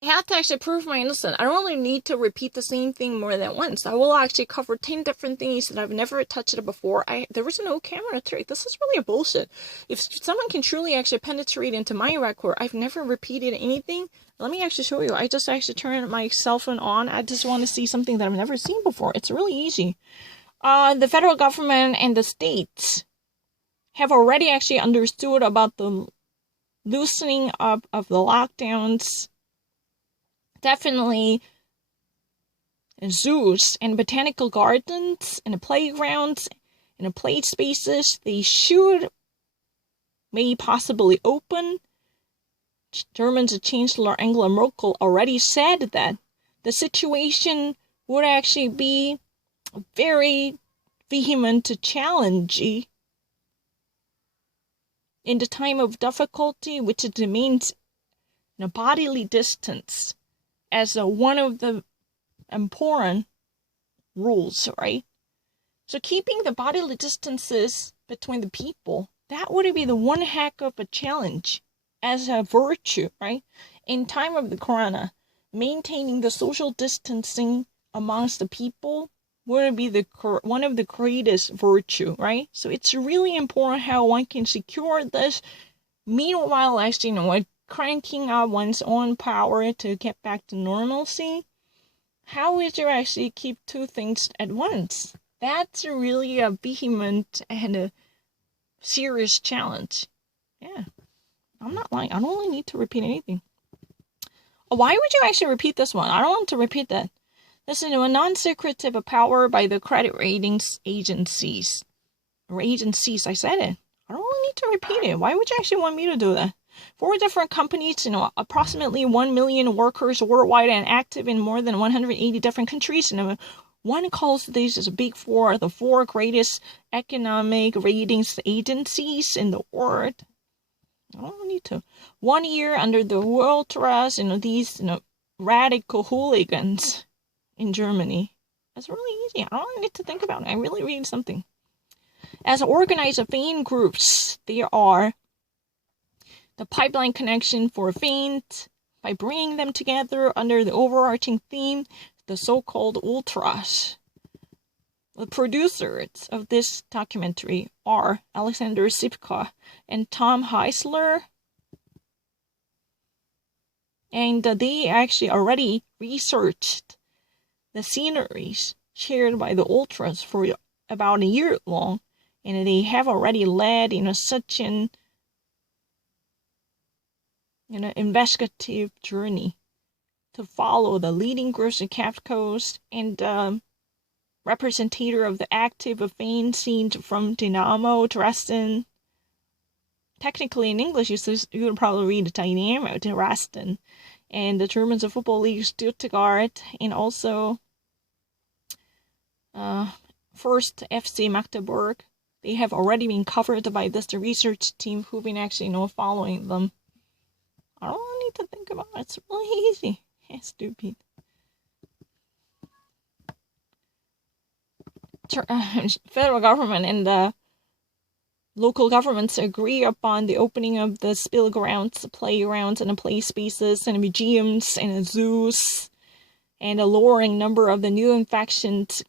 I have to actually prove my innocence. I don't really need to repeat the same thing more than once. I will actually cover 10 different things that I've never touched it before. There was no camera trick. This is really a bullshit. If someone can truly actually penetrate into my record, I've never repeated anything. Let me actually show you. I just actually turned my cell phone on. I just want to see something that I've never seen before. It's really easy. The federal government and the states have already actually understood about the loosening up of the lockdowns. Definitely zoos and botanical gardens and playgrounds and play spaces, they should may possibly open. German's Chancellor Angela Merkel already said that the situation would actually be very vehement challenge in the time of difficulty, which it means bodily distance as one of the important rules, right? So keeping the bodily distances between the people, that would be the one heck of a challenge as a virtue, right? In time of the corona, maintaining the social distancing amongst the people would be one of the greatest virtue, right? So it's really important how one can secure this. Meanwhile, actually, cranking up one's own power to get back to normalcy. How would you actually keep two things at once? That's really a vehement and a serious challenge. Yeah, I'm not lying. I don't really need to repeat anything. Why would you actually repeat this one? I don't want to repeat that. This is a non-secretive power by the credit ratings agencies. Or agencies, I said it. I don't really need to repeat it. Why would you actually want me to do that? 4 different companies, approximately 1 million workers worldwide and active in more than 180 different countries. One calls these as Big Four, the 4 greatest economic ratings agencies in the world. I don't need to. 1 year under the ultras, these, radical hooligans in Germany. That's really easy. I don't need to think about it. I really read something. As organized fan groups, they are the pipeline connection for faint by bringing them together under the overarching theme, the so-called ultras. The producers of this documentary are Alexander Sipka and Tom Heisler. And they actually already researched the sceneries shared by the ultras for about a year long. And they have already led, such an, investigative journey to follow the leading groups in Cape Coast and representative of the active fan scene from Dynamo Dresden. Technically, in English, you would probably read Dynamo Dresden, and the German Football League Stuttgart, and also First FC Magdeburg. They have already been covered by this research team who've been actually, following them. I don't really need to think about it. It's really easy. It's stupid. Federal government and the local governments agree upon the opening of the spill grounds, playgrounds, and play spaces, and museums, and zoos, and a lowering number of the new infections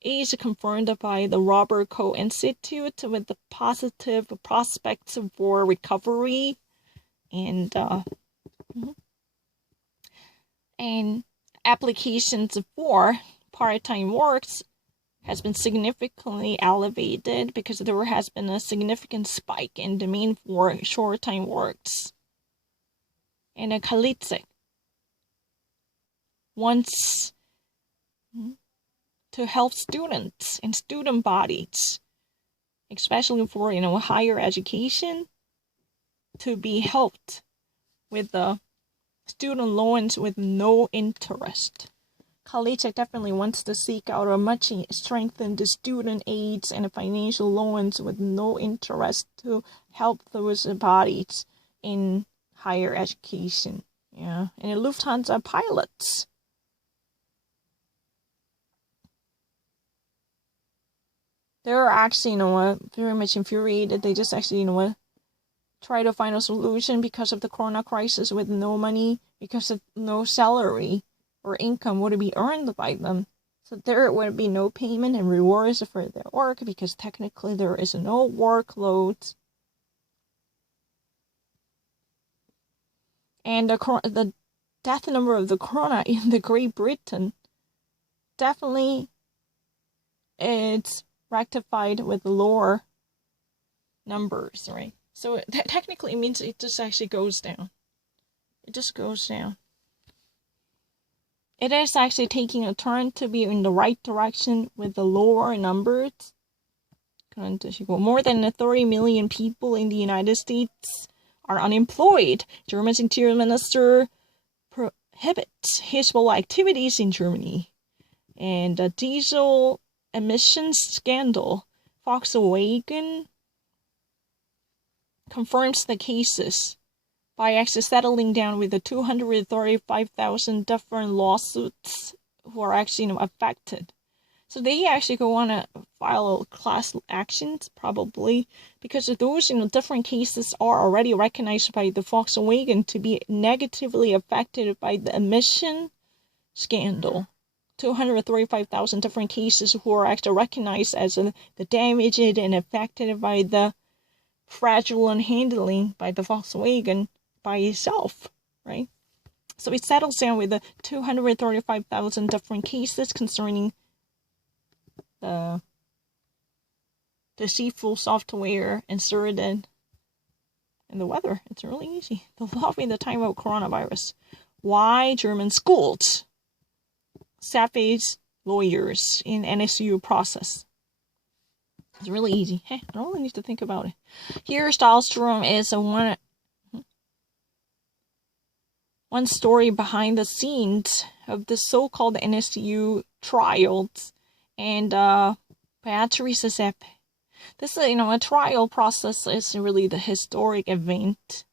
is confirmed by the Robert Koch Institute with the positive prospects for recovery and applications for part-time works has been significantly elevated because there has been a significant spike in demand for short-time works. And Kalitzek wants to help students and student bodies, especially for higher education, to be helped with the student loans with no interest. Kalitzek definitely wants to seek out a much strengthened student aids and financial loans with no interest to help those bodies in higher education. Yeah, and the Lufthansa pilots. They're actually, very much infuriated. They just actually, try to find a solution because of the corona crisis with no money, because of no salary or income would be earned by them. So there would be no payment and rewards for their work because technically there is no workload. And the death number of the corona in the Great Britain definitely it's rectified with lower numbers, right? So technically it means it just actually goes down. It just goes down. It is actually taking a turn to be in the right direction with the lower numbers. More than 30 million people in the United States are unemployed. German's interior minister prohibits Hezbollah activities in Germany. And the diesel emissions scandal, Volkswagen confirms the cases by actually settling down with the 235,000 different lawsuits who are actually affected. So they actually go on to file class actions probably because those different cases are already recognized by the Volkswagen to be negatively affected by the emission scandal. 235,000 different cases who are actually recognized as the damaged and affected by the fraudulent handling by the Volkswagen by itself, right? So it settles down with the 235,000 different cases concerning the deceitful software inserted in the weather. It's really easy. The law in the time of coronavirus. Why German schools savage lawyers in NSU process. It's really easy. Hey, I don't really need to think about it. Here, Dahlstrom is one story behind the scenes of the so-called NSU trials, and Beatrice Zepp. This is, a trial process is really the historic event.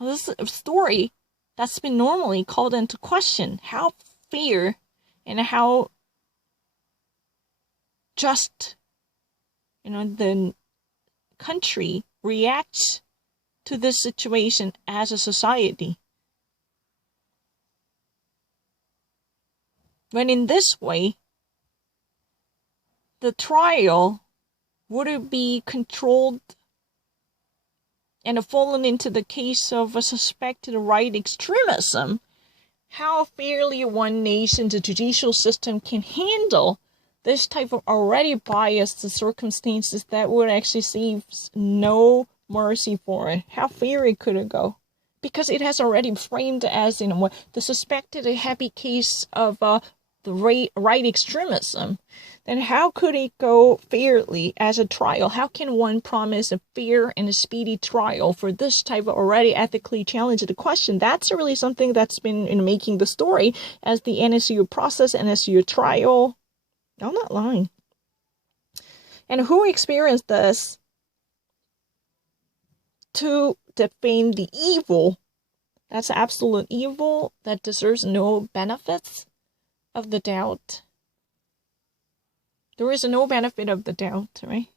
This is a story that's been normally called into question. How fair and how just, the country reacts to this situation as a society. When in this way, the trial would be controlled and fallen into the case of a suspected right extremism, how fairly one nation's judicial system can handle this type of already biased circumstances that would actually see no mercy for it. How fair it could go. Because it has already framed as, the suspected happy case of the right extremism. Then how could it go fairly as a trial? How can one promise a fair and a speedy trial for this type of already ethically challenged question? That's really something that's been making the story as the NSU process, NSU trial. I'm not lying. And who experienced this to defend the evil? That's absolute evil that deserves no benefits of the doubt. There is no benefit of the doubt, right?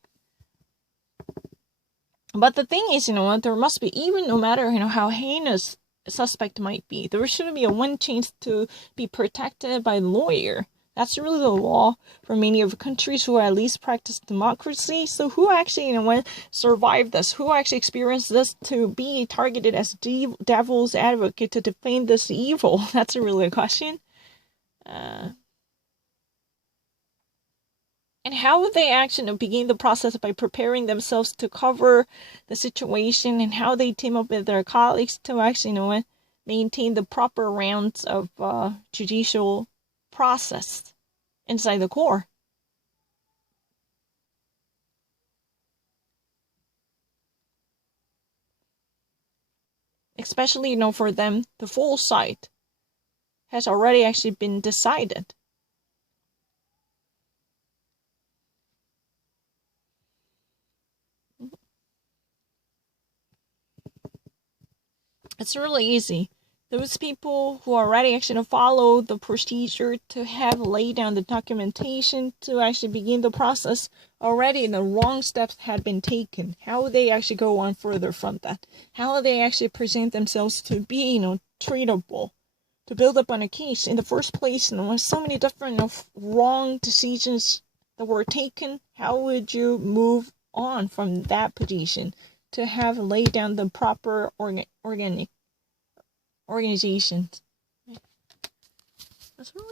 But the thing is, there must be, even no matter, how heinous a suspect might be, there should be a one chance to be protected by a lawyer. That's really the law for many of the countries who at least practice democracy. So who actually, survived this? Who actually experienced this to be targeted as devil's advocate to defend this evil? That's really a question. And how would they actually begin the process by preparing themselves to cover the situation, and how they team up with their colleagues to actually, maintain the proper rounds of judicial process inside the core. Especially, for them, the full side has already actually been decided. It's really easy. those people who already actually follow the procedure to have laid down the documentation to actually begin the process, already the wrong steps had been taken. How would they actually go on further from that? How would they actually present themselves to be, treatable, to build up on a case in the first place? With so many different wrong decisions that were taken, how would you move on from that position to have laid down the proper organizations? That's really